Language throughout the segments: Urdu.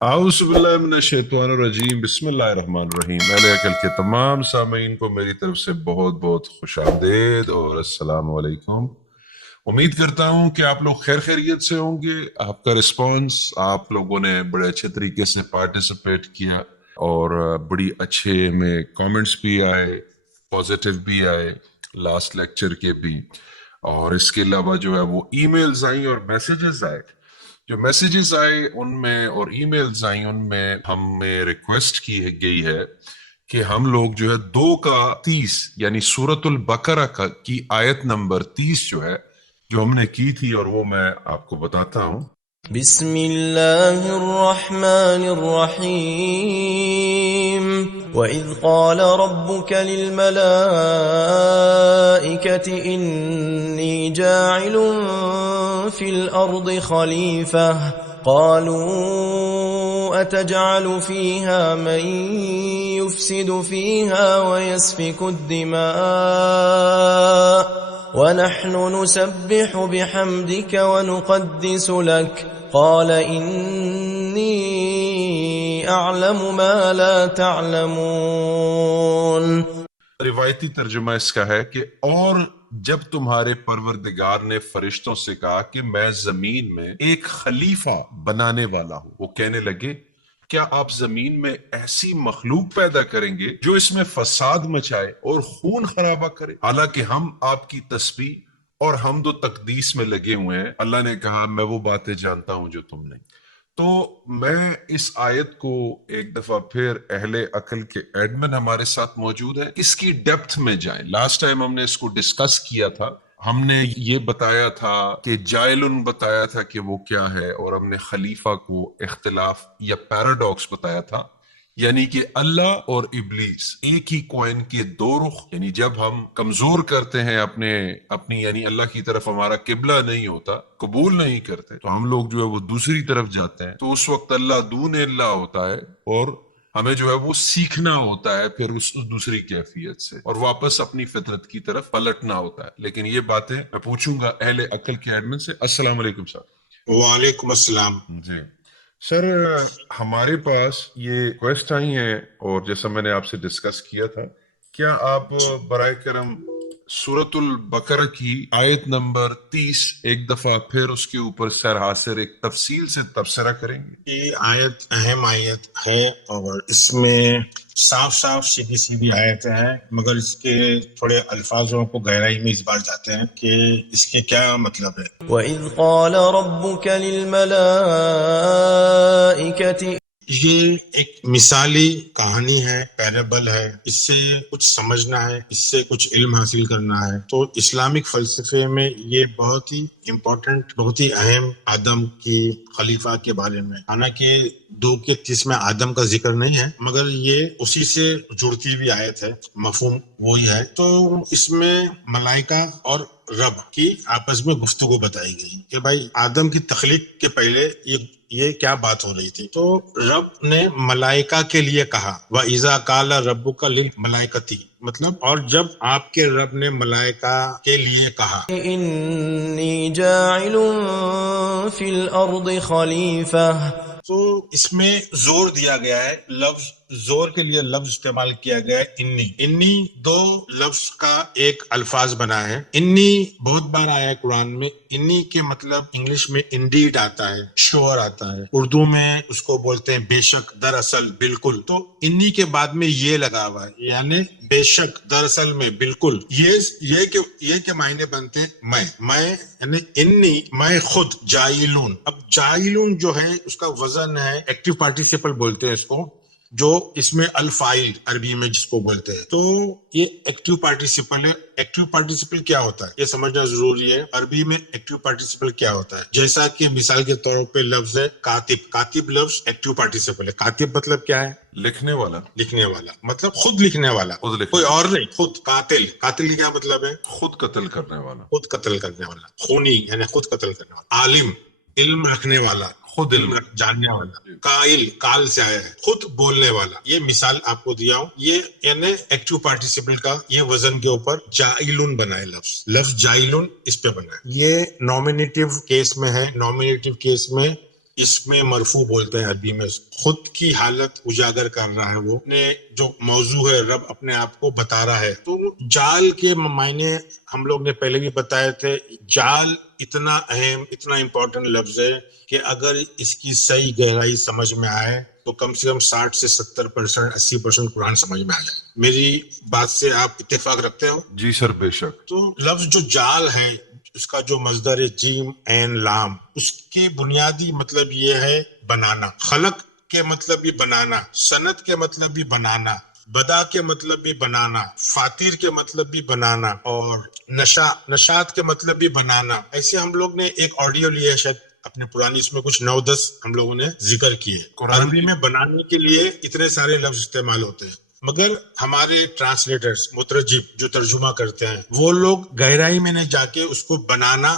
اعوذ باللہ من الشیطان الرجیم، بسم اللہ الرحمن الرحیم۔ اہل عقل کے تمام سامعین کو میری طرف سے بہت بہت خوش آمدید اور السلام علیکم۔ امید کرتا ہوں کہ آپ لوگ خیر خیریت سے ہوں گے۔ آپ کا رسپانس، آپ لوگوں نے بڑے اچھے طریقے سے پارٹیسپیٹ کیا اور بڑی اچھے میں کامنٹس بھی آئے، پازیٹیو بھی آئے لاسٹ لیکچر کے بھی، اور اس کے علاوہ جو ہے وہ ای میلز آئیں اور میسیجز آئے۔ جو میسیجز آئے ان میں اور ای میلز آئیں ان میں ہمیں ریکویسٹ کی گئی ہے کہ ہم لوگ جو ہے 2:30 یعنی سورۃ البقرہ کی آیت نمبر 30 جو ہے جو ہم نے کی تھی، اور وہ میں آپ کو بتاتا ہوں۔ بسم اللہ الرحمن الرحیم وَإِذْ قَالَ رَبُّكَ لِلْمَلَائِكَةِ إِنِّي جَاعِلٌ فِي الْأَرْضِ خَلِيفَةً قَالُوا أَتَجْعَلُ فِيهَا مَن يُفْسِدُ فِيهَا وَيَسْفِكُ الدِّمَاءَ وَنَحْنُ نُسَبِّحُ بِحَمْدِكَ وَنُقَدِّسُ لَكَ قَالَ إِنِّي أَعْلَمُ مَا لَا تَعْلَمُونَ۔ روایتی ترجمہ اس کا ہے کہ اور جب تمہارے پروردگار نے فرشتوں سے کہا کہ میں زمین میں ایک خلیفہ بنانے والا ہوں، وہ کہنے لگے کیا آپ زمین میں ایسی مخلوق پیدا کریں گے جو اس میں فساد مچائے اور خون خرابہ کرے، حالانکہ ہم آپ کی تسبیح اور حمد و تقدیس میں لگے ہوئے ہیں۔ اللہ نے کہا میں وہ باتیں جانتا ہوں جو تم نہیں۔ تو میں اس آیت کو ایک دفعہ پھر اہل عقل کے ایڈمن ہمارے ساتھ موجود ہے، اس کی ڈیپتھ میں جائیں۔ لاسٹ ٹائم ہم نے اس کو ڈسکس کیا تھا، ہم نے یہ بتایا تھا کہ جائلن بتایا تھا کہ وہ کیا ہے، اور ہم نے خلیفہ کو اختلاف یا پیراڈاکس بتایا تھا، یعنی کہ اللہ اور ابلیس ایک ہی کوئن کے دو رخ۔ یعنی جب ہم کمزور کرتے ہیں اپنی یعنی اللہ کی طرف ہمارا قبلہ نہیں ہوتا، قبول نہیں کرتے، تو ہم لوگ جو ہے وہ دوسری طرف جاتے ہیں، تو اس وقت اللہ دون اللہ ہوتا ہے، اور ہمیں جو ہے وہ سیکھنا ہوتا ہے پھر اس دوسری کیفیت سے، اور واپس اپنی فطرت کی طرف پلٹنا ہوتا ہے۔ لیکن یہ باتیں میں پوچھوں گا اہل عقل کے ایڈمن سے۔ السلام علیکم سر۔ وعلیکم السلام۔ جی سر، ہمارے پاس یہ ریکویسٹ آئی ہیں اور جیسا میں نے آپ سے ڈسکس کیا تھا، کیا آپ برائے کرم سورۃ البقرہ کی آیت نمبر 30 ایک دفعہ پھر اس کے اوپر سر حاصر ایک تفصیل سے تبصرہ کریں گے؟ یہ آیت اہم آیت ہے اور اس میں صاف صاف سیدھی سیدھی آیت ہے، مگر اس کے تھوڑے الفاظوں کو گہرائی میں اس بار جاتے ہیں کہ اس کے کیا مطلب ہے۔ وَإِذْ قَالَ رَبُّكَ لِلْمَلَائِكَةِ، یہ ایک مثالی کہانی ہے، پیرابل ہے، اس سے کچھ سمجھنا ہے، اس سے کچھ علم حاصل کرنا ہے۔ تو اسلامک فلسفے میں یہ بہت ہی امپورٹنٹ، بہت ہی اہم آدم کی خلیفہ کے بارے میں، حالانکہ 2:30 میں آدم کا ذکر نہیں ہے، مگر یہ اسی سے جڑتی ہوئی آیت ہے، مفہوم وہی ہے۔ تو اس میں ملائکہ اور رب کی آپس میں گفتگو بتائی گئی کہ بھائی آدم کی تخلیق کے پہلے یہ کیا بات ہو رہی تھی۔ تو رب نے ملائکہ کے لیے کہا وَإِذَا قَالَ رَبُّكَ لِلْمَلَائِكَةِ، مطلب اور جب آپ کے رب نے ملائکہ کے لیے کہا إِنِّي جَاعِلٌ فِي الْأَرْضِ خَلِيفَةً، تو اس میں زور دیا گیا ہے، لفظ زور کے لیے لفظ استعمال کیا گیا ہے انی۔ انی دو لفظ کا ایک الفاظ بنا ہے۔ انی بہت بار آیا ہے قرآن میں۔ انی کے مطلب انگلش میں انڈیڈ آتا ہے، شور آتا ہے، اردو میں اس کو بولتے ہیں بے شک، دراصل، بالکل۔ تو انی کے بعد میں یہ لگا ہوا ہے، یعنی بے شک، دراصل میں، بالکل۔ یہ کے معنی بنتے ہیں میں یعنی انی، میں خود، جائلون۔ اب جائلون جو ہے اس کا وزن ہے، ایکٹیو پارٹیسپل بولتے ہیں اس کو، جو اس میں الفائل عربی میں جس کو بولتے ہیں۔ تو یہ ایکٹیو پارٹیسپل ہے۔ ایکٹیو پارٹیسپل کیا ہوتا ہے یہ سمجھنا ضروری ہے۔ عربی میں ایکٹیو پارٹیسپل کیا ہوتا ہے، جیسا کہ مثال کے طور پہ لفظ ہے کاتب۔ کاتب لفظ ایکٹیو پارٹیسپل ہے۔ کاتب مطلب کیا ہے؟ لکھنے والا۔ لکھنے والا مطلب خود لکھنے والا، کوئی اور نہیں، خود۔ قاتل، قاتل کیا مطلب ہے؟ خود قتل کرنے والا۔ خود قتل کرنے والا۔ خونی یعنی خود قتل کرنے والا۔ عالم، علم رکھنے والا، خود علم جاننے والا۔ قائل، قال سے آیا ہے، خود بولنے والا۔ یہ مثال آپ کو دیا ہوں، یہ یعنی ایکٹیو پارٹیسپل کا یہ وزن کے اوپر جائلون بنا ہے لفظ جائلون اس پہ بنا ہے۔ یہ نومینیٹیو کیس میں ہے۔ نومینیٹیو کیس میں اس میں مرفوع بولتے ہیں عربی میں. خود کی حالت اجاگر کر رہا ہے, وہ اپنے جو موضوع ہے رب اپنے آپ کو بتا رہا ہے. تو جال کے معنی ہم لوگ نے پہلے بھی بتائے تھے. جال اتنا اہم, اتنا امپورٹنٹ لفظ ہے کہ اگر اس کی صحیح گہرائی سمجھ میں آئے تو کم سے کم 60 سے 70%, 80% قرآن سمجھ میں آ جائے. میری بات سے آپ اتفاق رکھتے ہو؟ جی سر, بے شک. تو لفظ جو جال ہے, اس کا جو مصدر ہے جیم عین لام, اس کے بنیادی مطلب یہ ہے بنانا. خلق کے مطلب بھی بنانا, صنعت کے مطلب بھی بنانا, بدا کے مطلب بھی بنانا, فاتر کے مطلب بھی بنانا, اور نشاط کے مطلب بھی بنانا. ایسے ہم لوگ نے ایک آڈیو لیا ہے شاید اپنے پرانی, اس میں کچھ 9-10 ہم لوگوں نے ذکر کیے. عربی میں بنانے کے لیے اتنے سارے لفظ استعمال ہوتے ہیں, مگر ہمارے ٹرانسلیٹرز, مترجم جو ترجمہ کرتے ہیں, وہ لوگ گہرائی میں نہیں جا کے اس کو بنانا,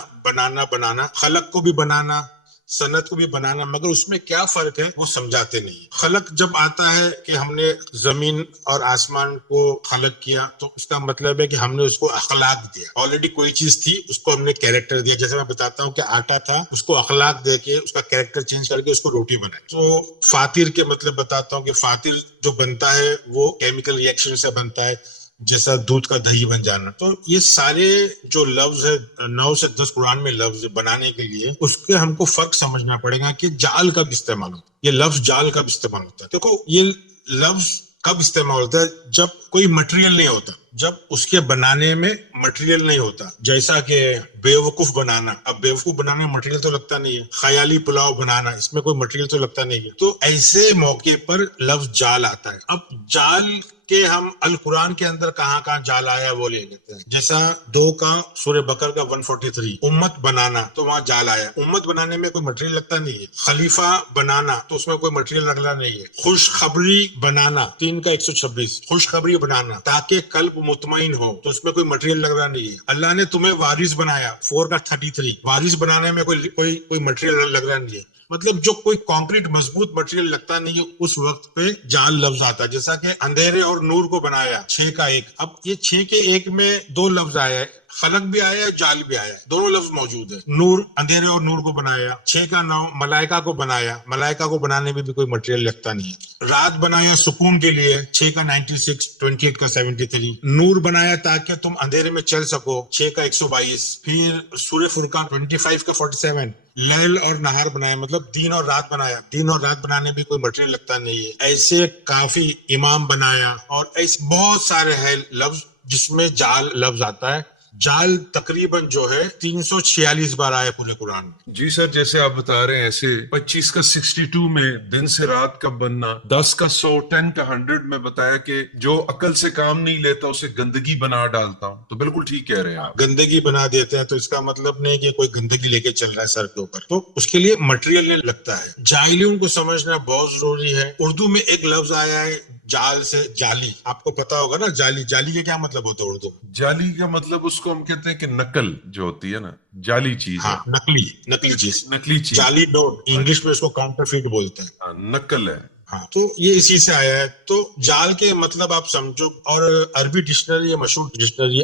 خلق کو بھی بنانا, صنعت کو بھی بنانا, مگر اس میں کیا فرق ہے وہ سمجھاتے نہیں. خلق جب آتا ہے کہ ہم نے زمین اور آسمان کو خلق کیا, تو اس کا مطلب ہے کہ ہم نے اس کو اخلاق دیا. آلریڈی کوئی چیز تھی, اس کو ہم نے کیریکٹر دیا. جیسے میں بتاتا ہوں کہ آٹا تھا, اس کو اخلاق دے کے اس کا کیریکٹر چینج کر کے اس کو روٹی بنائی. تو فاتر کے مطلب بتاتا ہوں کہ فاتر جو بنتا ہے وہ کیمیکل ری ایکشن سے بنتا ہے, جیسا دودھ کا دہی بن جانا. تو یہ سارے جو لفظ ہے 9 سے 10 قرآن میں لفظ بنانے کے لیے, اس کے ہم کو فرق سمجھنا پڑے گا کہ جال کب استعمال ہوتا ہے, یہ لفظ جال کب استعمال ہوتا ہے. دیکھو یہ لفظ کب استعمال ہوتا ہے, جب کوئی مٹیریل نہیں ہوتا, جب اس کے بنانے میں مٹیریل نہیں ہوتا. جیسا کہ بیوقوف بنانا, اب بیوقوف بنانے میں مٹیریل تو لگتا نہیں ہے. خیالی پلاؤ بنانا, اس میں کوئی مٹیریل تو لگتا نہیں ہے. تو ایسے موقع پر لفظ جال آتا ہے. اب جال کہ ہم القرآن کے اندر کہاں کہاں جال آیا وہ لے لیتے ہیں. جیسا 2 کا سورہ بقرہ کا 143, امت بنانا, تو وہاں جال آیا. امت بنانے میں کوئی مٹیریل لگتا نہیں ہے. خلیفہ بنانا, تو اس میں کوئی مٹیریل لگنا نہیں ہے. خوشخبری بنانا, 3 کا 126, خوشخبری بنانا تاکہ قلب مطمئن ہو, تو اس میں کوئی مٹیریل لگنا نہیں ہے. اللہ نے تمہیں وارث بنایا, 4 کا 33, وارث بنانے میں کوئی مٹیریل لگنا نہیں ہے. مطلب جو کوئی کانکریٹ مضبوط مٹیریل لگتا نہیں ہے, اس وقت پہ جال لفظ آتا ہے. جیسا کہ اندھیرے اور نور کو بنایا, 6 کا 1. اب یہ 6 کے 1 میں 2 لفظ آیا ہے, خلق بھی آیا ہے, جال بھی آیا ہے, دونوں لفظ موجود ہے. نور, اندھیرے اور نور کو بنایا. 6 کا 9 ملائکہ کو بنایا, ملائکہ کو بنانے میں بھی کوئی مٹیریل لگتا نہیں ہے. رات بنایا سکون کے لیے, 6 کا 96, 28 کا 73. نور بنایا تاکہ تم اندھیرے میں چل سکو, 6 کا 122. پھر سورہ فرقان 25 کا 47, لیل اور نہار بنایا, مطلب دن اور رات بنایا. دن اور رات بنانے میں کوئی مٹیریل لگتا نہیں ہے. ایسے کافی, امام بنایا, اور ایسے بہت سارے ہیں لفظ جس میں جال لفظ آتا ہے. جال تقریباً جو ہے 346 بار آیا پورے قرآن میں. جی سر, جیسے آپ بتا رہے ہیں ایسے 25 کا 62 میں دن سے رات کا بننا, 10 کا 100, 10 کا 100 میں بتایا کہ جو عقل سے کام نہیں لیتا اسے گندگی بنا ڈالتا ہوں. تو بالکل ٹھیک کہہ رہے ہیں آپ. گندگی بنا دیتے ہیں, تو اس کا مطلب نہیں کہ کوئی گندگی لے کے چل رہا ہے سر کے اوپر, تو اس کے لیے مٹیریل نہیں لگتا ہے. جاہلیوں کو سمجھنا بہت ضروری ہے. اردو میں ایک لفظ آیا ہے جال سے, جالی. آپ کو پتا ہوگا نا جالی, جالی کا کیا مطلب ہوتا ہے اردو؟ جالی کا مطلب اس کو ہم کہتے ہیں کہ نقل جو ہوتی ہے نا, جعلی چیز. ہاں, نقلی چیز, نقلی چیز, جعلی نوٹ, انگلش میں اس کو کاؤنٹر فیٹ بولتے ہیں. نقل ہے. ہاں, تو یہ اسی سے آیا ہے. تو جال کے مطلب آپ سمجھو, اور عربی ڈکشنری, مشہور ڈکشنری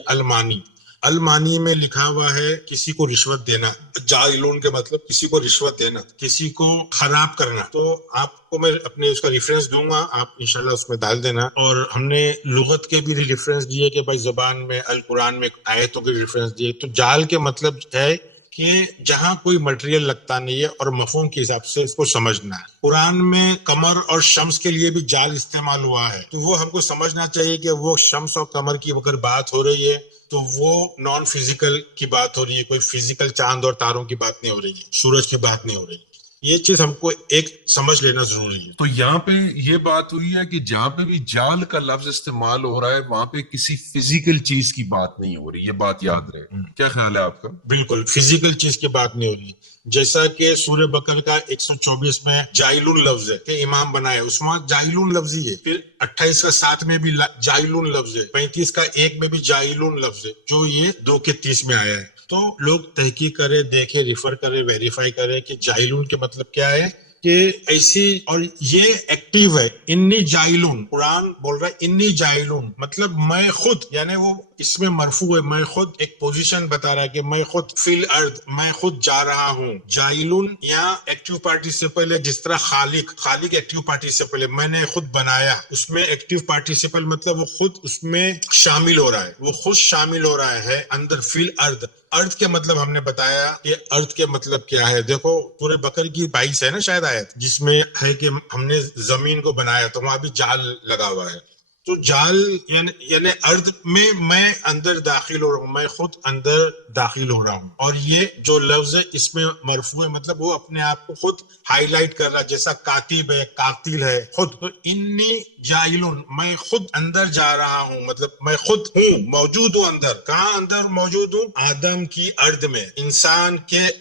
المانی میں لکھا ہوا ہے کسی کو رشوت دینا. جائلون کے مطلب کسی کو رشوت دینا, کسی کو خراب کرنا. تو آپ کو میں اپنے اس کا ریفرنس دوں گا, آپ انشاءاللہ اس میں ڈال دینا. اور ہم نے لغت کے بھی ریفرنس دیے کہ بھائی زبان میں, القرآن میں آیتوں کے ریفرنس دیے. تو جال کے مطلب ہے کہ جہاں کوئی مٹیریل لگتا نہیں ہے, اور مفہوم کے حساب سے اس کو سمجھنا ہے. قرآن میں قمر اور شمس کے لیے بھی جال استعمال ہوا ہے, تو وہ ہم کو سمجھنا چاہیے کہ وہ شمس اور قمر کی اگر بات ہو رہی ہے تو وہ نان فزیکل کی بات ہو رہی ہے, کوئی فزیکل چاند اور تاروں کی بات نہیں ہو رہی ہے, سورج کی بات نہیں ہو رہی. یہ چیز ہم کو ایک سمجھ لینا ضروری ہے. تو یہاں پہ یہ بات ہوئی ہے کہ جہاں پہ بھی جال کا لفظ استعمال ہو رہا ہے وہاں پہ کسی فزیکل چیز کی بات نہیں ہو رہی, یہ بات یاد رہے. کیا خیال ہے آپ کا؟ بالکل فزیکل چیز کی بات نہیں ہو رہی. جیسا کہ سورہ بقرہ کا 124 میں جائلون لفظ ہے کہ امام بنایا, اس میں جائلون لفظ ہی ہے. پھر 28 کا 7 میں بھی جائلون لفظ ہے, 35 کا 1 میں بھی جائلون لفظ ہے, جو یہ 2 کے 30 میں آیا ہے. تو لوگ تحقیق کرے, دیکھے, ریفر کرے, ویریفائی کرے کہ جائلون کے مطلب کیا ہے. کہ ایسی, اور یہ ایکٹیو ہے, انی جائلون, قرآن بول رہا ہے انی جائلون, مطلب میں خود, یعنی وہ اس میں مرفوع ہے، میں خود ایک پوزیشن بتا رہا ہے کہ میں خود فی الارض، میں خود جا رہا ہوں. جائلن یہاں ایکٹیو پارٹیسپل ہے، جس طرح خالق ایکٹیو پارٹیسپل ہے، میں نے خود بنایا، اس میں ایکٹیو پارٹیسپل مطلب وہ خود اس میں شامل ہو رہا ہے، وہ خود شامل ہو رہا ہے اندر فی الارض. ارتھ کے مطلب ہم نے بتایا کہ ارتھ کے مطلب کیا ہے. دیکھو سورہ بقرہ کی 22 ہے نا شاید آیت، جس میں ہے کہ ہم نے زمین کو بنایا، تو وہاں بھی جال لگا ہوا ہے. تو جال یعنی ارض میں اندر داخل ہو رہا ہوں، میں خود اندر داخل ہو رہا ہوں. اور یہ جو لفظ ہے اس میں مرفوع ہے، مطلب وہ اپنے آپ کو خود ہائی لائٹ کر رہا ہے، جیسا کاتب ہے، قاتل ہے، خود. تو انی جائلن، میں خود اندر جا رہا ہوں، مطلب میں خود ہوں، موجود ہوں اندر. کہاں اندر موجود ہوں؟ آدم کی ارض میں،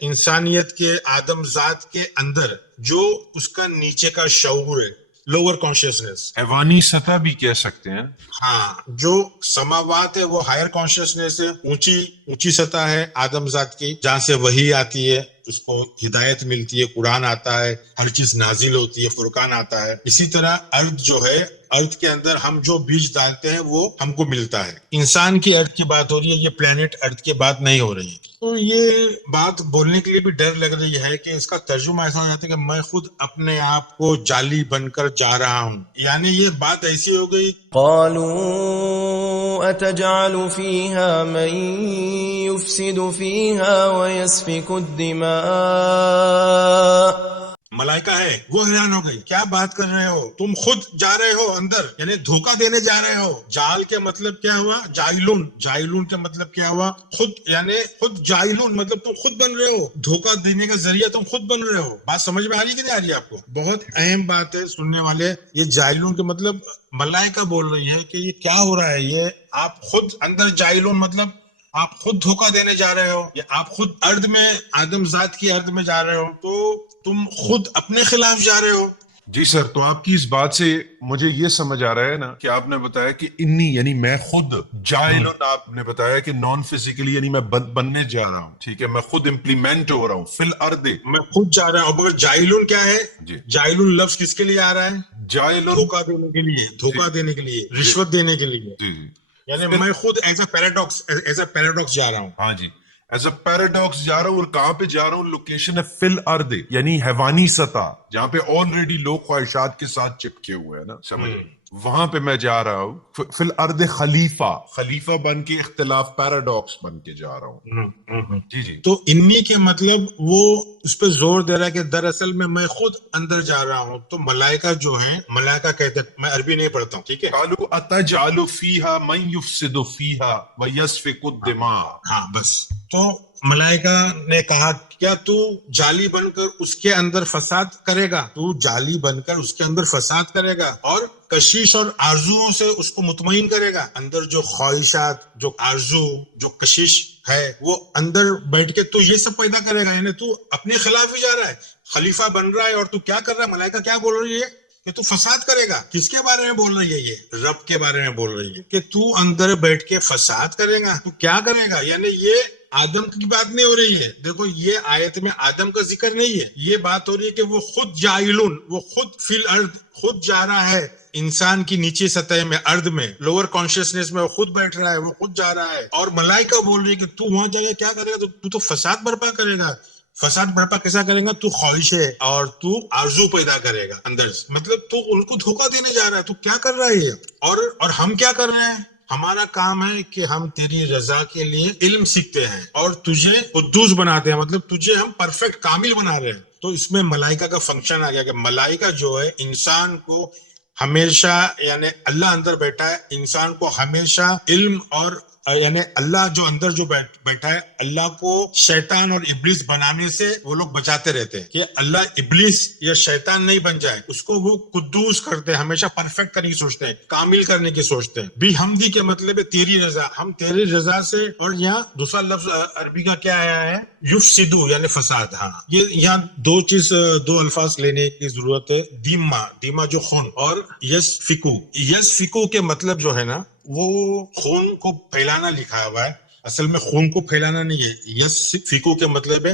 انسانیت کے آدم ذات کے اندر، جو اس کا نیچے کا شعور ہے، لوور کانشیسنس. حیوانی سطح بھی کہہ سکتے ہیں. ہاں، جو سماوات ہے وہ ہائر کانشیسنس ہے، اونچی سطح ہے آدم ذات کی، جہاں سے وحی آتی ہے، اس کو ہدایت ملتی ہے، قرآن آتا ہے، ہر چیز نازل ہوتی ہے، فرقان آتا ہے. اسی طرح ارتھ جو ہے، ارتھ کے اندر ہم جو بیج ڈالتے ہیں وہ ہم کو ملتا ہے. انسان کی ارتھ کی بات ہو رہی ہے، یہ پلانٹ ارتھ کی بات نہیں ہو رہی ہے. تو یہ بات بولنے کے لیے بھی ڈر لگ رہی ہے کہ اس کا ترجمہ ایسا ہو جاتا ہے کہ میں خود اپنے آپ کو جعلی بن کر جا رہا ہوں. یعنی یہ بات ایسی ہو گئی. قالوا أتجعل فيها من يفسد فيها ويسفك الدماء. ملائکہ ہے وہ حیران ہو گئی، کیا بات کر رہے ہو، تم خود جا رہے ہو اندر، یعنی دھوکہ دینے جا رہے ہو. جال کے مطلب کیا ہوا؟ جائلون کے مطلب کیا ہوا؟ خود، یعنی خود جائلون مطلب تم خود بن رہے ہو، دھوکہ دینے کا ذریعہ تم خود بن رہے ہو. بات سمجھ میں آ رہی کہ نہیں آ رہی آپ کو؟ بہت اہم بات ہے سننے والے. یہ جائلون کے مطلب ملائکہ بول رہی ہے کہ یہ کیا ہو رہا ہے، یہ آپ خود اندر جائلون مطلب آپ خود دھوکہ دینے جا رہے ہو، یا آپ خود ارض میں آدم ذات کی ارض میں جا رہے ہو، تو تم خود اپنے خلاف جا رہے ہو. جی سر، تو آپ کی اس بات سے مجھے یہ سمجھ آ رہا ہے نا کہ آپ نے بتایا کہ انی یعنی میں خود، جائلن آپ نے بتایا کہ نان فزیکلی یعنی میں بننے جا رہا ہوں، ٹھیک ہے، میں خود امپلیمنٹ ہو رہا ہوں فی الارض. میں خود جا رہا ہوں. مگر جائلون کیا ہے؟ جی، جائلون لفظ کس کے لیے آ رہا ہے؟ جائلن، دھوکہ دینے کے لیے، دھوکہ دینے کے لیے، رشوت دینے کے لیے. جی جی، یعنی میں خود ایز اے پیراڈاکس جا رہا ہوں. ہاں جی، ایز اے پیراڈاکس جا رہا ہوں. اور کہاں پہ جا رہا ہوں؟ لوکیشن ہے فی الارض، یعنی حیوانی سطح، جہاں پہ آلریڈی لوگ خواہشات کے ساتھ چپکے ہوئے ہیں نا، سمجھ وہاں پہ میں جا رہا ہوں فی الارض خلیفہ بن کے، اختلاف پیراڈاکس بن کے جا رہا ہوں. جی جی. تو انی کے مطلب وہ اس پہ زور دے رہا ہے کہ دراصل میں خود اندر جا رہا ہوں. تو ملائکہ جو ہیں، ملائکہ کہتے ہیں، میں عربی نہیں پڑھتا ہوں، ٹھیک ہے. قالوا اتجعل فیہا من یفسد فیہا ویسفک الدماء. ہاں بس. تو ملائکہ نے کہا کیا تو جالی بن کر اس کے اندر فساد کرے گا؟ تو جالی بن کر اس کے اندر فساد کرے گا اور کشش اور آرزوؤں سے اس کو مطمئن کرے گا. اندر جو خواہشات، جو آرزو، جو کشش ہے، وہ اندر بیٹھ کے تو یہ سب پیدا کرے گا. یعنی تو اپنے خلاف ہی جا رہا ہے، خلیفہ بن رہا ہے، اور تو کیا کر رہا ہے؟ ملائکہ کیا بول رہی ہے کہ تو فساد کرے گا. کس کے بارے میں بول رہی ہے؟ یہ رب کے بارے میں بول رہی ہے کہ تو اندر بیٹھ کے فساد کرے گا. تو کیا کرے گا؟ یعنی یہ آدم کی بات نہیں ہو رہی ہے. دیکھو یہ آیت میں آدم کا ذکر نہیں ہے، یہ بات ہو رہی ہے کہ وہ خود جائلون، وہ خود فی الارض، خود جا رہا ہے انسان کی نیچے سطح میں، ارض میں، لوور کانشیسنس میں، وہ خود بیٹھ رہا ہے، وہ خود جا رہا ہے. اور ملائکہ بول رہی ہے کہ تو وہاں جا کے کیا کرے گا؟ تو فساد برپا کرے گا. فساد برپا کیسا کرے گا؟ تو خواہش ہے اور تو آرزو پیدا کرے گا اندر سے. مطلب تو ان کو دھوکہ دینے جا رہا ہے. تو کیا کر رہا ہے یہ؟ اور ہم کیا کر رہے ہیں؟ ہمارا کام ہے کہ ہم تیری رضا کے لیے علم سیکھتے ہیں اور تجھے قدوس بناتے ہیں، مطلب تجھے ہم پرفیکٹ کامل بنا رہے ہیں. تو اس میں ملائکہ کا فنکشن آ گیا کہ ملائکہ جو ہے انسان کو ہمیشہ، یعنی اللہ اندر بیٹھا ہے، انسان کو ہمیشہ علم، اور یعنی اللہ جو اندر جو بیٹھا ہے، اللہ کو شیطان اور ابلیس بنانے سے وہ لوگ بچاتے رہتے ہیں کہ اللہ ابلیس یا شیطان نہیں بن جائے. اس کو وہ قدوس کرتے ہیں، ہمیشہ پرفیکٹ کرنے کی سوچتے ہیں، کامل کرنے کی سوچتے ہیں. بھی حمدی کے مطلب ہے تیری رضا، ہم تیری رضا سے. اور یہاں دوسرا لفظ عربی کا کیا آیا ہے؟ یفسدو، یعنی فساد. ہاں، یہ یہاں دو الفاظ لینے کی ضرورت ہے. دیما جو خون، اور یسفکو کے مطلب جو ہے نا، وہ خون کو پھیلانا لکھا ہوا ہے، اصل میں خون کو پھیلانا نہیں ہے. یسفکو کے مطلب ہے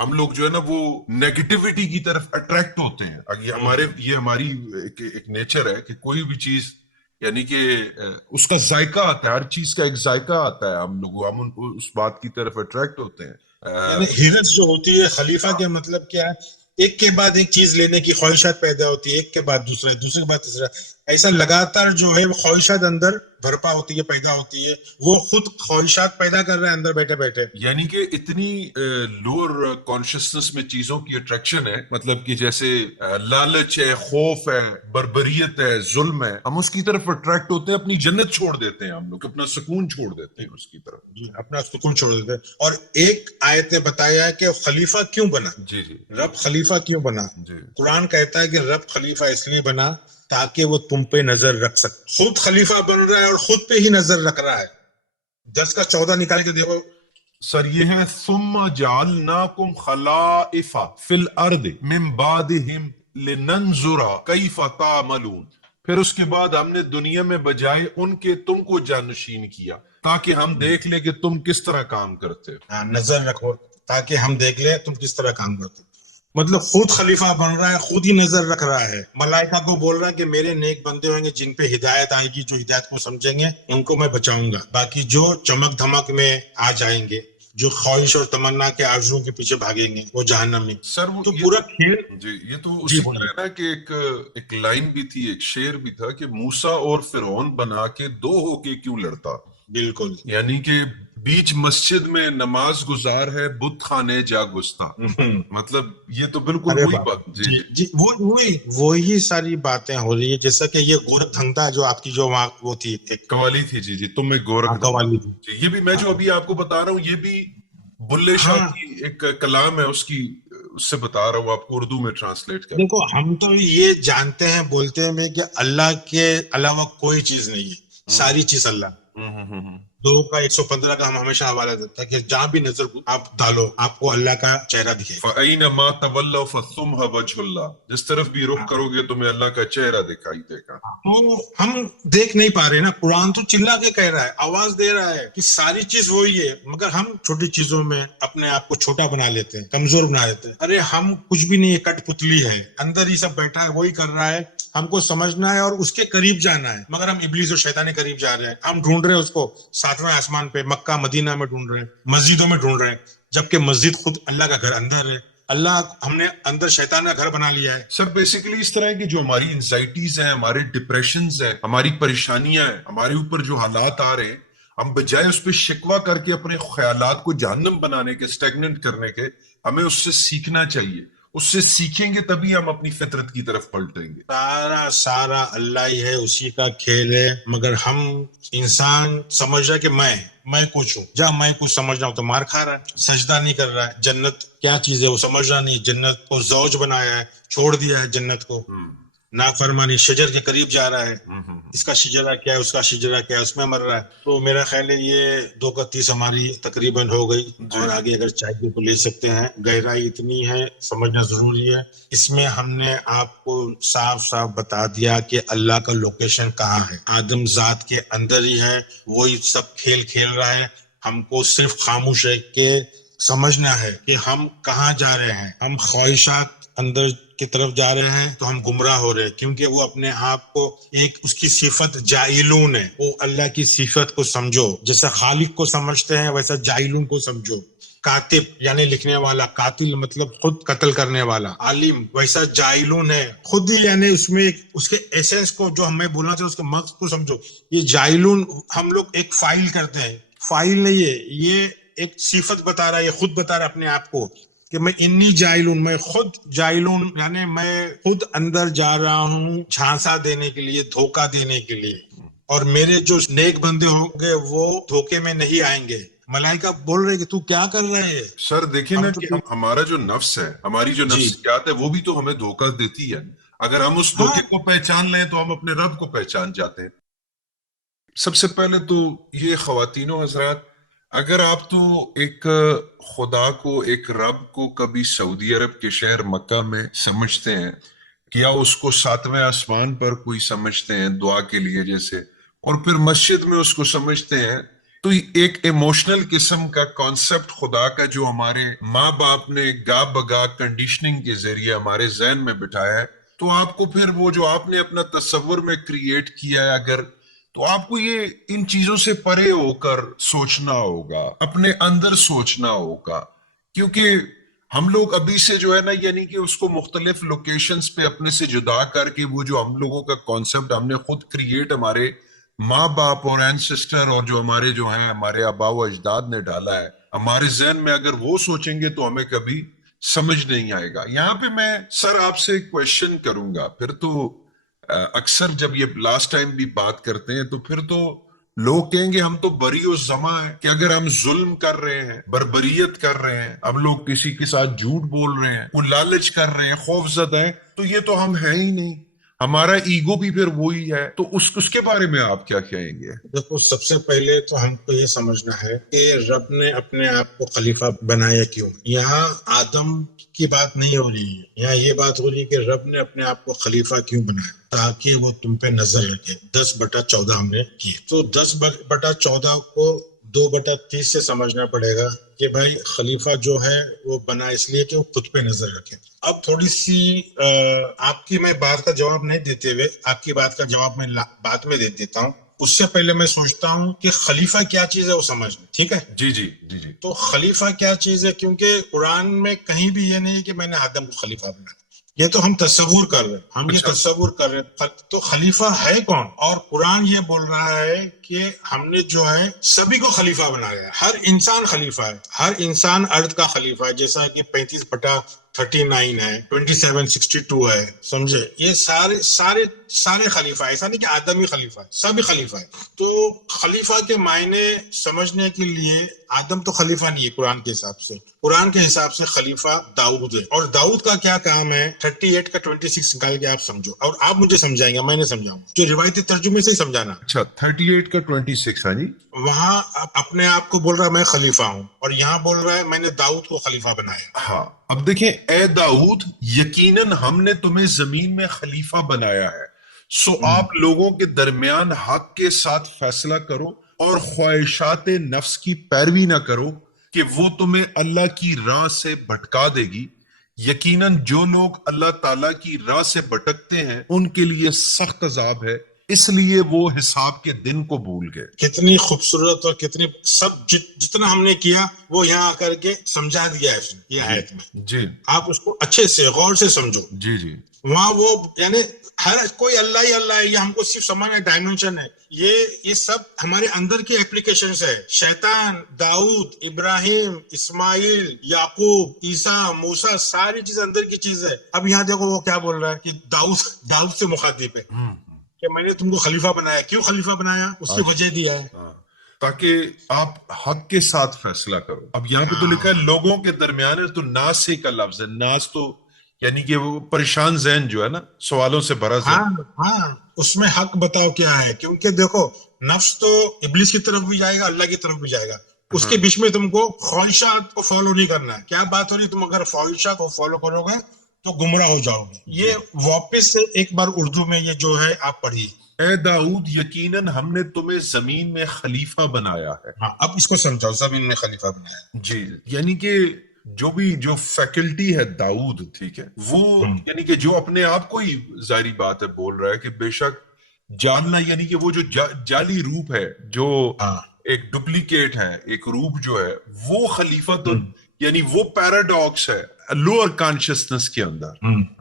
ہم لوگ جو ہے نا وہ نیگیٹیوٹی کی طرف اٹریکٹ ہوتے ہیں. یہ ہماری ایک نیچر ہے کہ کوئی بھی چیز یعنی کہ اس کا ذائقہ آتا ہے, ہر چیز کا ایک ذائقہ آتا ہے, ہم اس بات کی طرف اٹریکٹ ہوتے ہیں. یعنی ہرس جو ہوتی ہے خلیفہ کے مطلب کیا ہے, ایک کے بعد ایک چیز لینے کی خواہشات پیدا ہوتی ہے, ایک کے بعد دوسرا, دوسرے کے بعد تیسرا, ایسا لگاتار جو ہے وہ خواہشات اندر بھرپا ہوتی ہے, پیدا ہوتی ہے, وہ خود خواہشات پیدا کر رہے ہیں اندر بیٹھے بیٹھے. یعنی کہ اتنی لوور کانشیسنس میں چیزوں کی اٹریکشن ہے, مطلب کہ جیسے لالچ ہے, خوف ہے, بربریت ہے, ظلم ہے, ہم اس کی طرف اٹریکٹ ہوتے ہیں, اپنی جنت چھوڑ دیتے ہیں, ہم لوگ اپنا سکون چھوڑ دیتے ہیں اس کی طرف. اپنا سکون چھوڑ دیتے ہیں. اور ایک آیت نے بتایا ہے کہ خلیفہ کیوں بنا, جی جی رب خلیفہ کیوں بنا. جی قرآن کہتا ہے کہ رب خلیفہ اس لیے بنا تاکہ وہ تم پہ نظر رکھ سکے. خود خلیفہ بن رہا ہے اور خود پہ ہی نظر رکھ رہا ہے. 10 کا 14 نکال کے دیکھو. سر یہ ہے ثم جعلناکم خلائف فی الارض من بعدہم لننظر کیف تعملون. پھر اس کے بعد ہم نے دنیا میں بجائے ان کے تم کو جانشین کیا تاکہ ہم دیکھ لیں کہ تم کس طرح کام کرتے. نظر رکھو تاکہ ہم دیکھ لیں تم کس طرح کام کرتے. مطلب خود خلیفہ بن رہا ہے, خود ہی نظر رکھ رہا ہے. ملائکہ کو بول رہا ہے کہ میرے نیک بندے ہویں گے جن پہ ہدایت آئے گی, جو ہدایت کو سمجھیں گے ان کو میں بچاؤں گا. باقی جو چمک دھمک میں آ جائیں گے, جو خواہش اور تمنا کے آرزوؤں کے پیچھے بھاگیں گے, وہ جہنم میں. سر وہ تو پورا کھیل. جی یہ تو اسی طرح ہے نا کہ ایک لائن بھی تھی, ایک شعر بھی تھا کہ موسیٰ اور فرعون بنا کے دو ہو کے کیوں لڑتا. بالکل. یعنی کہ بیچ مسجد میں نماز گزار ہے, بت خانے جا گستا. مطلب یہ تو بالکل وہی بات. جی جی وہی ساری باتیں ہو رہی ہے. جیسا کہ یہ گورکھ دھنتا جو آپ کی جو وہاں وہ تھی قوالی تھی. جی جی تم ایک گورکھ قوالی. یہ بھی میں جو ابھی آپ کو بتا رہا ہوں یہ بھی بلے شاہ کی ایک کلام ہے, اس کی اس سے بتا رہا ہوں آپ کو اردو میں ٹرانسلیٹ کر. دیکھو ہم تو یہ جانتے ہیں بولتے ہیں کہ اللہ کے علاوہ کوئی چیز نہیں ہے, ساری چیز اللہ. 2 کا 115 کا ہم ہمیشہ حوالہ دیتا ہے کہ جہاں بھی نظر آپ ڈالو آپ کو اللہ کا چہرہ دکھے. فَأَيْنَمَا تَوَلَّوْا فَثُمْهَ وَجْهُ اللَّهِ, جس طرف بھی رخ کرو گے تمہیں اللہ کا چہرہ دکھائی دے گا. تو ہم دیکھ نہیں پا رہے نا. قرآن تو چلا کے کہہ رہا ہے, آواز دے رہا ہے کہ ساری چیز وہی ہے, مگر ہم چھوٹی چیزوں میں اپنے آپ کو چھوٹا بنا لیتے ہیں, کمزور بنا لیتے ہیں. ارے ہم کچھ بھی نہیں ہے, کٹ پتلی ہے, اندر ہی سب بیٹھا ہے, وہی کر رہا ہے. ہم کو سمجھنا ہے اور اس کے قریب جانا ہے, مگر ہم ابلیس اور شیطان کے قریب جا رہے ہیں. ہم ڈھونڈ رہے ہیں اس کو 7ویں آسمان پہ, مکہ مدینہ میں ڈھونڈ رہے ہیں, مسجدوں میں ڈھونڈ رہے ہیں, جبکہ مسجد خود اللہ کا گھر اندر ہے. اللہ ہم نے اندر شیطان کا گھر بنا لیا ہے. سر بیسیکلی اس طرح ہے کہ جو ہماری انزائٹیز ہیں, ہمارے ڈپریشنز ہیں, ہماری پریشانیاں ہیں, ہمارے اوپر جو حالات آ رہے ہیں, ہم بجائے اس پہ شکوہ کر کے اپنے خیالات کو جہنم بنانے کے, اسٹیگننٹ کرنے کے, ہمیں اس سے سیکھنا چاہیے. اس سے سیکھیں گے تبھی ہم اپنی فطرت کی طرف پلٹیں گے. سارا اللہ ہی ہے, اسی کا کھیل ہے. مگر ہم انسان سمجھ رہا ہے کہ میں کچھ ہوں. جب میں کچھ سمجھ رہا ہوں تو مار کھا رہا ہے, سجدہ نہیں کر رہا ہے. جنت کیا چیز ہے وہ سمجھ رہا نہیں. جنت کو زوج بنایا ہے, چھوڑ دیا ہے جنت کو. نافرمانی شجر کے قریب جا رہا ہے, اس کا شجرہ کیا ہے, اس کا شجرہ کیا ہے, اس میں مر رہا ہے. تو میرا خیال ہے یہ 2 کا 30 ہماری تقریباً ہو گئی, اور آگے اگر چاہیے تو لے سکتے ہیں. گہرائی اتنی ہے, سمجھنا ضروری ہے. اس میں ہم نے آپ کو صاف صاف بتا دیا کہ اللہ کا لوکیشن کہاں ہے, آدم ذات کے اندر ہی ہے. وہی سب کھیل کھیل رہا ہے. ہم کو صرف خاموش ہے کہ سمجھنا ہے کہ ہم کہاں جا رہے ہیں. ہم خواہشات اندر کی طرف جا رہے ہیں تو ہم گمراہ ہو رہے ہیں, کیونکہ وہ اپنے آپ کو ایک اس کی صفت جاہلون ہے. وہ اللہ کی صفت کو سمجھو, جیسا خالق کو سمجھتے ہیں ویسا جاہلون کو سمجھو. کاتب یعنی لکھنے والا, قاتل مطلب خود قتل کرنے والا, عالم ویسا جاہلون ہے. خود ہی یعنی اس میں اس کے ایسنس کو جو ہمیں بولنا چاہیے اس کے مقصد کو سمجھو. یہ جاہلون ہم لوگ ایک فائل کرتے ہیں, فائل نہیں ہے یہ, ایک صفت بتا رہا ہے. یہ خود بتا رہا ہے اپنے آپ کو کہ میں انی جاہلون, میں خود جاہلون, یعنی میں خود اندر جا رہا ہوں جھانسا دینے کے لیے, دھوکہ دینے کے لیے. اور میرے جو نیک بندے ہوں گے وہ دھوکے میں نہیں آئیں گے. ملائکہ بول رہے کہ تو کیا کر رہے ہیں. سر دیکھیں نا کہ ہمارا جو نفس ہے, ہماری جو نفسیات ہے, وہ بھی تو ہمیں دھوکہ دیتی ہے. اگر ہم اس دھوکے کو پہچان لیں تو ہم اپنے رب کو پہچان جاتے ہیں. سب سے پہلے تو یہ خواتین و حضرات, اگر آپ تو ایک خدا کو, ایک رب کو کبھی سعودی عرب کے شہر مکہ میں سمجھتے ہیں, یا اس کو 7ویں آسمان پر کوئی سمجھتے ہیں دعا کے لیے جیسے, اور پھر مسجد میں اس کو سمجھتے ہیں تو ایک ایموشنل قسم کا کانسیپٹ خدا کا جو ہمارے ماں باپ نے گا بگا کنڈیشننگ کے ذریعے ہمارے ذہن میں بٹھایا ہے، تو آپ کو پھر وہ جو آپ نے اپنا تصور میں کریٹ کیا ہے اگر، تو آپ کو یہ ان چیزوں سے پرے ہو کر سوچنا ہوگا، اپنے اندر سوچنا ہوگا، کیونکہ ہم لوگ ابھی سے جو ہے نا یعنی کہ اس کو مختلف لوکیشنز پہ اپنے سے جدا کر کے وہ جو ہم لوگوں کا کانسیپٹ ہم نے خود کریٹ ہمارے ماں باپ اور اینسسٹر اور جو ہمارے جو ہیں ہمارے آبا و اجداد نے ڈالا ہے ہمارے ذہن میں، اگر وہ سوچیں گے تو ہمیں کبھی سمجھ نہیں آئے گا۔ یہاں پہ میں سر آپ سے ایک کویشچن کروں گا، پھر تو اکثر جب یہ لاسٹ ٹائم بھی بات کرتے ہیں تو پھر تو لوگ کہیں گے ہم تو بری و زماں ہیں کہ اگر ہم ظلم کر رہے ہیں، بربریت کر رہے ہیں، ہم لوگ کسی کے ساتھ جھوٹ بول رہے ہیں، وہ لالچ کر رہے ہیں، خوف زدہ ہیں، تو یہ تو ہم ہیں ہی نہیں، ہمارا ایگو بھی پھر وہی ہے، تو اس کے بارے میں آپ کیا کہیں گے؟ دیکھو، سب سے پہلے تو ہم کو یہ سمجھنا ہے کہ رب نے اپنے آپ کو خلیفہ بنایا کیوں۔ یہاں آدم کی بات نہیں ہو رہی ہے، یہاں یہ بات ہو رہی ہے کہ رب نے اپنے آپ کو خلیفہ کیوں بنایا، تاکہ وہ تم پہ نظر رکھے۔ 10/14 ہم نے کی، تو 10/14 کو 2/30 سے سمجھنا پڑے گا کہ بھائی خلیفہ جو ہے وہ بنا اس لیے کہ وہ خود پہ نظر رکھے۔ اب تھوڑی سی آپ کی میں بات کا جواب نہیں دیتے ہوئے، آپ کی بات کا جواب میں بعد میں دے دیتا ہوں، اس سے پہلے میں سوچتا ہوں کہ خلیفہ کیا چیز ہے وہ سمجھ لیں، ٹھیک ہے؟ جی جی جی جی۔ تو خلیفہ کیا چیز ہے، کیونکہ قرآن میں کہیں بھی یہ نہیں کہ میں نے آدم کو خلیفہ بنایا، یہ تو ہم تصور کر رہے ہیں، ہم یہ تصور کر رہے ہیں۔ تو خلیفہ ہے کون؟ اور قرآن یہ بول رہا ہے کہ ہم نے جو ہے سبھی کو خلیفہ بنایا ہے، ہر انسان خلیفہ ہے، ہر انسان ارض کا خلیفہ ہے، جیسا کہ 35/39 ہے، 2762 ہے، سمجھے؟ یہ سارے خلیفہ ہے، ایسا نہیں کہ آدم ہی خلیفہ ہے، سبھی خلیفہ ہے۔ تو خلیفہ کے معنی سمجھنے کے لیے آدم تو خلیفہ نہیں ہے قرآن کے حساب سے، قرآن کے حساب سے خلیفہ داؤد ہے، اور داؤد کا کیا کام ہے 38 کا 26 نکال کے آپ سمجھو، اور آپ مجھے سمجھائیں گے، میں نے سمجھاؤں جو روایتی ترجمے سے ہی سمجھانا۔ اچھا 38 کا 26 ہاں جی، وہاں اپنے آپ کو بول رہا ہے میں خلیفہ ہوں، اور یہاں بول رہا ہے میں نے داؤد کو خلیفہ بنایا۔ ہاں اب دیکھیں، اے داؤد یقیناً ہم نے تمہیں زمین میں خلیفہ بنایا ہے، سو آپ لوگوں کے درمیان حق کے ساتھ فیصلہ کرو اور خواہشات نفس کی پیروی نہ کرو کہ وہ تمہیں اللہ کی راہ سے بھٹکا دے گی۔ یقیناً جو لوگ اللہ تعالیٰ کی راہ سے بھٹکتے ہیں ان کے لیے سخت عذاب ہے، اس لیے وہ حساب کے دن کو بھول گئے۔ کتنی خوبصورت اور کتنی سب جتنا ہم نے کیا وہ یہاں آ کر کے سمجھا دیا ہے اس نے، یہ آیت میں جی آپ اس کو اچھے سے غور سے سمجھو۔ جی جی وہاں وہ یعنی ہر کوئی اللہ ہی اللہ ہے، یہ ہم کو صرف سمجھنا ڈائمینشن ہے، یہ سب ہمارے اندر کی اپلیکیشنز ہے۔ شیطان، داؤد، ابراہیم، اسماعیل، یعقوب، عیسیٰ، موسیٰ، ساری چیز اندر کی چیز ہے۔ اب یہاں دیکھو وہ کیا بول رہا ہے کہ داؤد سے مخاطب ہے کہ میں نے تم کو خلیفہ بنایا۔ کیوں خلیفہ بنایا؟ اس کی وجہ دیا ہے تاکہ آپ حق کے ساتھ فیصلہ کرو۔ اب یہاں پہ تو لکھا ہے لوگوں کے درمیان ہے، تو ناس سے کا لفظ ہے، ناس تو یعنی کہ وہ پریشان ذہن جو ہے نا، سوالوں سے بھرا ذہن۔ ہاں اس میں حق بتاؤ کیا ہے، کیونکہ دیکھو نفس تو ابلیس کی طرف بھی جائے گا، اللہ کی طرف بھی جائے گا، اس کے بیچ میں تم کو خواہشات کو فالو نہیں کرنا ہے۔ کیا بات ہو رہی، تم اگر خواہشات کو فالو کرو گے تو گمراہ ہو جاؤ گے۔ یہ واپس سے ایک بار اردو میں یہ جو ہے آپ پڑھیے، اے داؤد یقیناً ہم نے تمہیں زمین میں خلیفہ بنایا ہے۔ ہاں اب اس کو سمجھاؤ، زمین میں خلیفہ بنایا۔ جی یعنی کہ جو فیکلٹی ہے داؤد، ٹھیک ہے، وہ یعنی کہ جو اپنے آپ کو ہی ظاہری بات ہے بول رہا ہے کہ بے شک جاننا، یعنی کہ وہ جو جعلی روپ ہے، جو ایک ڈپلیکیٹ ہے، ایک روپ جو ہے وہ خلیفہ، تو یعنی وہ پیراڈاکس ہے لوور کانشیسنس کے اندر۔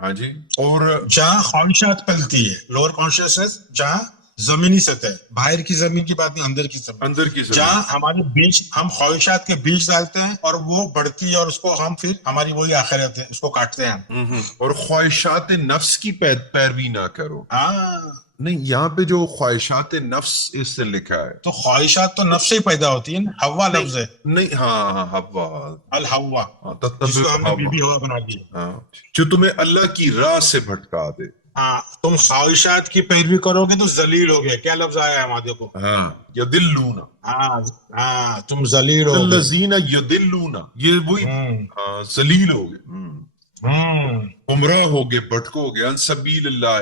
ہاں جی، اور جہاں خواہشات پلتی ہے لوور کانشیسنس، جہاں زمینی سطح، باہر کی زمین کی بات نہیں، اندر کی زمین، جہاں ہمارے بیچ ہم خواہشات کے بیج ڈالتے ہیں اور وہ بڑھتی ہے، اور اس کو ہم پھر ہماری وہی آخرت ہے، اس کو کاٹتے ہیں ہم۔ اور خواہشات نفس کی پیروی نہ کرو۔ ہاں نہیں، یہاں پہ جو خواہشات نفس اس سے لکھا ہے، تو خواہشات تو نفس سے ہی پیدا ہوتی ہے نا، ہوا لفظ ہے، نہیں، ہاں حوا، الہوا، جس کو ہم نے بی بی ہوا بنا دی۔ جو تمہیں اللہ کی راہ سے بھٹکا دے۔ ہاں تم خواہشات کی پیروی کرو گے تو ذلیل ہو گئے، کیا لفظ آیا ہے ہمارے کو؟ ہاں یدلون، ہاں تم ذلیل ہو گئے، الذین یدلون، یہ وہی ذلیل ہو گئے، گمراہ ہو گئے، بھٹکو گئے، عن سبیل اللہ،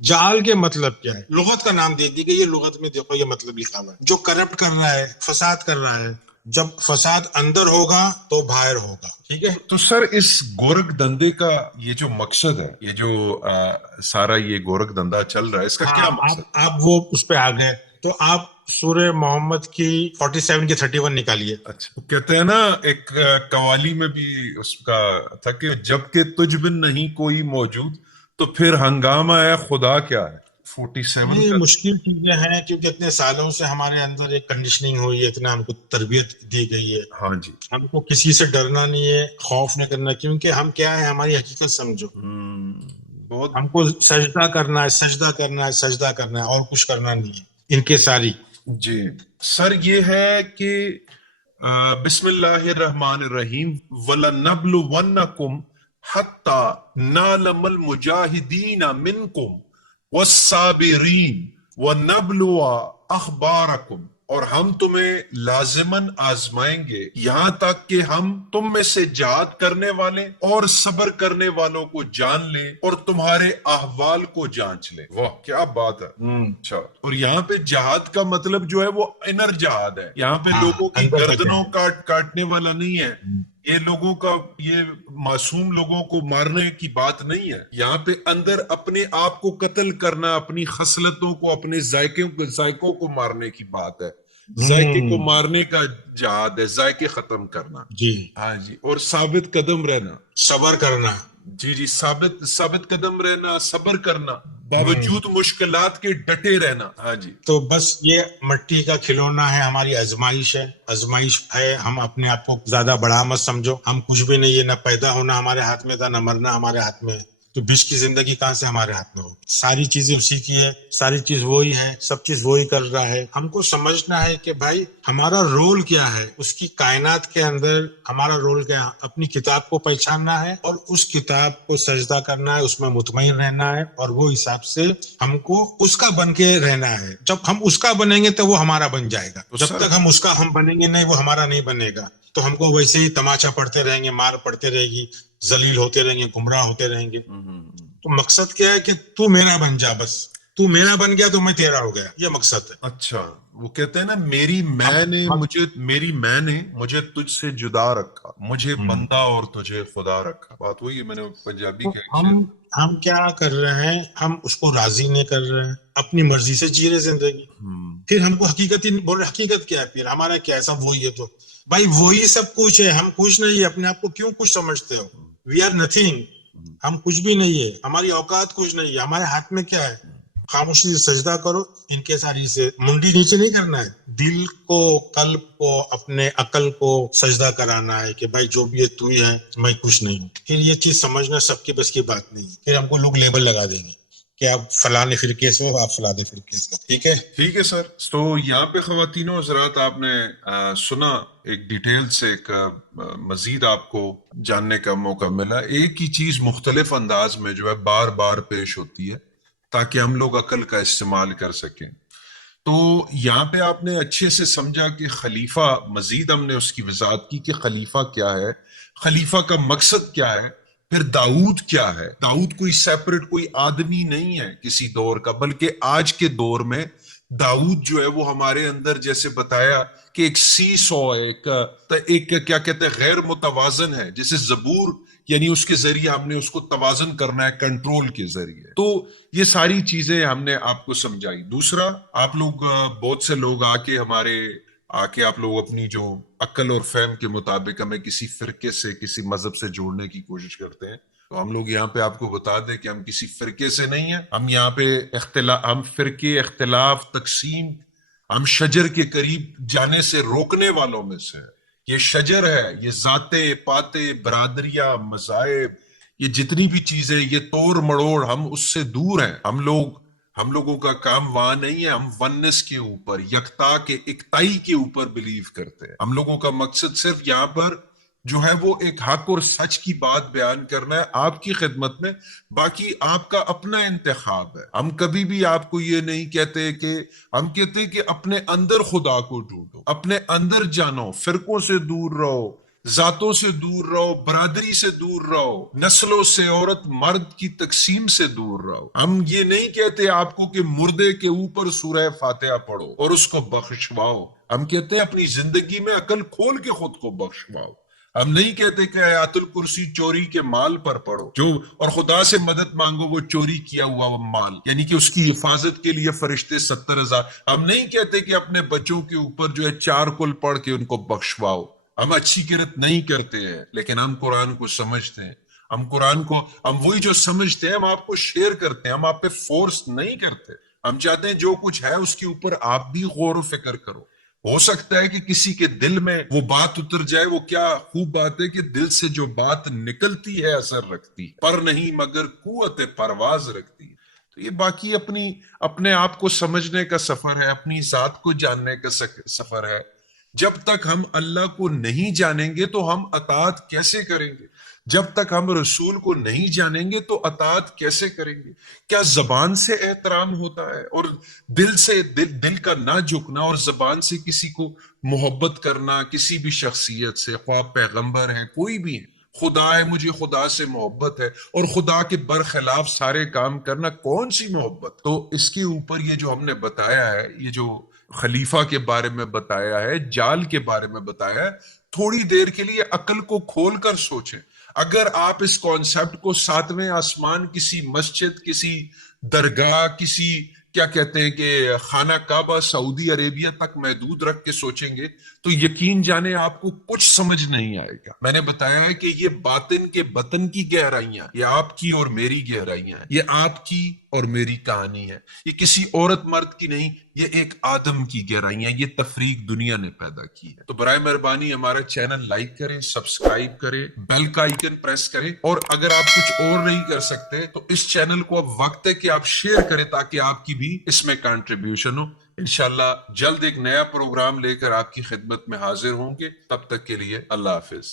جال کے مطلب کیا ہے؟ لغت کا نام دے دی کہ یہ لغت میں دیکھو یہ مطلب لکھا ہوا ہے. جو کرپٹ کر رہا ہے، فساد کر رہا ہے، جب فساد اندر ہوگا تو باہر ہوگا. ٹھیک ہے. تو سر اس گورکھ دندے کا یہ جو مقصد ہے، یہ جو سارا یہ گورکھ دندا چل رہا ہے، اس کا کیا مقصد؟ آپ وہ اس پہ آ گئے تو آپ سورہ محمد کی 47 کی 31 نکالیے. اچھا، کہتے ہیں نا ایک قوالی میں بھی اس کا تھا کہ جب کہ تجھ بن نہیں کوئی موجود تو پھر ہنگامہ ہے خدا کیا ہے. 47 یہ کا مشکل چیزیں ہیں کیونکہ اتنے سالوں سے ہمارے اندر ایک کنڈیشننگ ہوئی ہے، اتنا ہم کو تربیت دی گئی ہے. ہاں جی. ہم کو کسی سے ڈرنا نہیں ہے، خوف نہیں کرنا، کیونکہ ہم کیا ہے، ہماری حقیقت سمجھو. بہت ہم کو سجدہ کرنا ہے، سجدہ کرنا ہے، سجدہ کرنا ہے، اور کچھ کرنا نہیں ہے. ان کے ساری جی سر یہ ہے کہ بسم اللہ الرحمن الرحیم وَلَنَبْلُوَنَّكُمْ حَتَّى نَعْلَمَ الْمُجَاهِدِينَ مِنْكُمْ وَالصَّابِرِينَ وَنَبْلُوَ أَخْبَارَكُمْ، اور ہم تمہیں لازماً آزمائیں گے یہاں تک کہ ہم تم میں سے جہاد کرنے والے اور صبر کرنے والوں کو جان لیں اور تمہارے احوال کو جانچ لیں. واہ کیا بات ہے. اچھا، اور یہاں پہ جہاد کا مطلب جو ہے وہ انر جہاد ہے. یہاں پہ لوگوں کی اندر کا گردنوں کاٹنے والا نہیں ہے، یہ لوگوں کا، یہ معصوم لوگوں کو مارنے کی بات نہیں ہے. یہاں پہ اندر اپنے آپ کو قتل کرنا، اپنی خصلتوں کو، اپنے ذائقوں کو مارنے کی بات ہے. ذائقے کو مارنے کا جہاد ہے، ذائقے ختم کرنا. جی ہاں جی. اور ثابت قدم رہنا. صبر کرنا. جی ثابت قدم رہنا، صبر کرنا، باوجود مشکلات کے ڈٹے رہنا. ہاں جی. تو بس یہ مٹی کا کھلونا ہے، ہماری آزمائش ہے. آزمائش ہے، ہم اپنے آپ کو زیادہ بڑا مت سمجھو. ہم کچھ بھی نہیں ہے، نہ پیدا ہونا ہمارے ہاتھ میں تھا، نہ مرنا ہمارے ہاتھ میں ہے. تو بیچ کی زندگی کہاں سے ہمارے ہاتھ میں ہوگی؟ ساری چیزیں اسی کی ہے، ساری چیز وہی ہے، سب چیز وہی کر رہا ہے. ہم کو سمجھنا ہے کہ بھائی ہمارا رول کیا ہے اس کی کائنات کے اندر. ہمارا رول کیا ہے؟ اپنی کتاب کو پہچاننا ہے اور اس کتاب کو سجدہ کرنا ہے، اس میں مطمئن رہنا ہے، اور وہ حساب سے ہم کو اس کا بن کے رہنا ہے. جب ہم اس کا بنیں گے تو وہ ہمارا بن جائے گا. جب تک ہم اس کا ہم بنیں گے نہیں، وہ ہمارا نہیں بنے گا. تو ہم کو ویسے ہی تماشا پڑتے رہیں گے، مار پڑتے رہے گی، ذلیل ہوتے رہیں گے، گمراہ ہوتے رہیں گے. تو مقصد کیا ہے کہ تو میرا بن جا. بس تو میرا بن گیا تو میں تیرا ہو گیا، یہ مقصد ہے. اچھا، وہ کہتے ہیں نا میری میں نے مجھے تجھ سے جدا رکھا، مجھے بندہ اور تجھے خدا رکھا. بات وہی ہے، میں نے پنجابی کا ہم کیا کر رہے ہیں؟ ہم اس کو راضی نہیں کر رہے ہیں، اپنی مرضی سے جی رہے زندگی. پھر ہم کو حقیقت ہی بول رہے. حقیقت کیا ہے؟ پھر ہمارا کیا ہے؟ سب وہی ہے. تو بھائی وہی سب کچھ ہے، ہم کچھ نہیں ہے. اپنے آپ کو کیوں کچھ سمجھتے ہو؟ We are nothing. ہم کچھ بھی نہیں ہے، ہماری اوقات کچھ نہیں ہے. ہمارے ہاتھ میں کیا ہے؟ خاموشی سے سجدہ کرو. ان کے ساری سے منڈی نیچے نہیں کرنا ہے، دل کو، قلب کو، اپنے عقل کو سجدہ کرانا ہے کہ بھائی جو بھی ہے تو ہی ہے، میں کچھ نہیں ہوں. پھر یہ چیز سمجھنا سب کے بس کی بات نہیں ہے. پھر ہم کو لوگ لیبل لگا دیں گے کہ آپ فلانے فرقے سے ہو، آپ فلانے فرقے سے. ٹھیک ہے، ٹھیک ہے سر. تو یہاں پہ خواتینوں حضرات آپ نے سنا ایک ڈیٹیل سے، ایک مزید آپ کو جاننے کا موقع ملا. ایک ہی چیز مختلف انداز میں جو ہے بار بار پیش ہوتی ہے تاکہ ہم لوگ عقل کا استعمال کر سکیں. تو یہاں پہ آپ نے اچھے سے سمجھا کہ خلیفہ، مزید ہم نے اس کی وضاحت کی کہ خلیفہ کیا ہے، خلیفہ کا مقصد کیا ہے. پھر داؤد کیا ہے؟ داؤد کوئی سیپریٹ کوئی آدمی نہیں ہے کسی دور کا، بلکہ آج کے دور میں داؤد جو ہے وہ ہمارے اندر جیسے بتایا کہ ایک سی سو ہے، ایک کیا کہتے ہیں غیر متوازن ہے. جیسے زبور، یعنی اس کے ذریعے ہم نے اس کو توازن کرنا ہے کنٹرول کے ذریعے. تو یہ ساری چیزیں ہم نے آپ کو سمجھائی. دوسرا، آپ لوگ بہت سے لوگ آ کے آپ لوگ اپنی جو عقل اور فہم کے مطابق ہمیں کسی فرقے سے، کسی مذہب سے جوڑنے کی کوشش کرتے ہیں. تو ہم لوگ یہاں پہ آپ کو بتا دیں کہ ہم کسی فرقے سے نہیں ہیں. ہم یہاں پہ ہم فرقے، اختلاف، تقسیم، ہم شجر کے قریب جانے سے روکنے والوں میں سے ہیں. یہ شجر ہے، یہ ذاتیں، پاتیں، برادریاں، مذاہب، یہ جتنی بھی چیزیں، یہ توڑ مڑوڑ، ہم اس سے دور ہیں. ہم لوگوں کا کام وہاں نہیں ہے. ہم ونس کے اوپر، یکتا کے، اکتائی کے اوپر بلیو کرتے ہیں. ہم لوگوں کا مقصد صرف یہاں پر جو ہے وہ ایک حق اور سچ کی بات بیان کرنا ہے آپ کی خدمت میں. باقی آپ کا اپنا انتخاب ہے. ہم کبھی بھی آپ کو یہ نہیں کہتے کہ، ہم کہتے کہ اپنے اندر خدا کو ڈھونڈو، اپنے اندر جانو، فرقوں سے دور رہو، ذاتوں سے دور رہو, برادری سے دور رہو, نسلوں سے, عورت مرد کی تقسیم سے دور رہو. ہم یہ نہیں کہتے آپ کو کہ مردے کے اوپر سورہ فاتحہ پڑھو اور اس کو بخشواؤ. ہم کہتے ہیں اپنی زندگی میں عقل کھول کے خود کو بخشواؤ. ہم نہیں کہتے کہ آیت الکرسی چوری کے مال پر پڑھو جو, اور خدا سے مدد مانگو وہ چوری کیا ہوا وہ مال, یعنی کہ اس کی حفاظت کے لیے فرشتے 70,000. ہم نہیں کہتے کہ اپنے بچوں کے اوپر جو ہے 4 کل پڑھ کے ان کو بخشواؤ. ہم اچھی کرت نہیں کرتے ہیں, لیکن ہم قرآن کو سمجھتے ہیں. ہم قرآن کو, ہم وہی جو سمجھتے ہیں ہم آپ کو شیئر کرتے ہیں, ہم آپ پہ فورس نہیں کرتے. ہم چاہتے ہیں جو کچھ ہے اس کے اوپر آپ بھی غور و فکر کرو. ہو سکتا ہے کہ کسی کے دل میں وہ بات اتر جائے. وہ کیا خوب بات ہے کہ دل سے جو بات نکلتی ہے اثر رکھتی, پر نہیں مگر قوت پرواز رکھتی. تو یہ باقی اپنے آپ کو سمجھنے کا سفر ہے, اپنی ذات کو جاننے کا سفر ہے. جب تک ہم اللہ کو نہیں جانیں گے تو ہم اطاعت کیسے کریں گے؟ جب تک ہم رسول کو نہیں جانیں گے تو اطاعت کیسے کریں گے؟ کیا زبان سے احترام ہوتا ہے اور دل سے دل کا نہ جھکنا, اور زبان سے کسی کو محبت کرنا, کسی بھی شخصیت سے, خواہ پیغمبر ہے کوئی بھی ہے, خدا ہے مجھے خدا سے محبت ہے, اور خدا کے برخلاف سارے کام کرنا کون سی محبت؟ تو اس کے اوپر یہ جو ہم نے بتایا ہے, یہ جو خلیفہ کے بارے میں بتایا ہے, جال کے بارے میں بتایا ہے, تھوڑی دیر کے لیے عقل کو کھول کر سوچیں. اگر آپ اس کانسیپٹ کو 7ویں آسمان, کسی مسجد, کسی درگاہ, کسی کیا کہتے ہیں کہ خانہ کعبہ سعودی عربیہ تک محدود رکھ کے سوچیں گے تو یقین جانے آپ کو کچھ سمجھ نہیں آئے گا. میں نے بتایا ہے کہ یہ باطن کے بطن کی گہرائیاں, یہ آپ کی اور میری گہرائیاں ہیں, یہ آپ کی اور میری کہانی ہے, یہ کسی عورت مرد کی نہیں, یہ ایک آدم کی گہرائیاں, یہ تفریق دنیا نے پیدا کی ہے. تو برائے مہربانی ہمارا چینل لائک کریں, سبسکرائب کریں, بیل کا آئیکن پریس کریں, اور اگر آپ کچھ اور نہیں کر سکتے تو اس چینل کو اب وقت ہے کہ آپ شیئر کریں تاکہ آپ کی بھی اس میں کنٹریبیوشن ہو. انشاءاللہ جلد ایک نیا پروگرام لے کر آپ کی خدمت میں حاضر ہوں گے. تب تک کے لیے اللہ حافظ.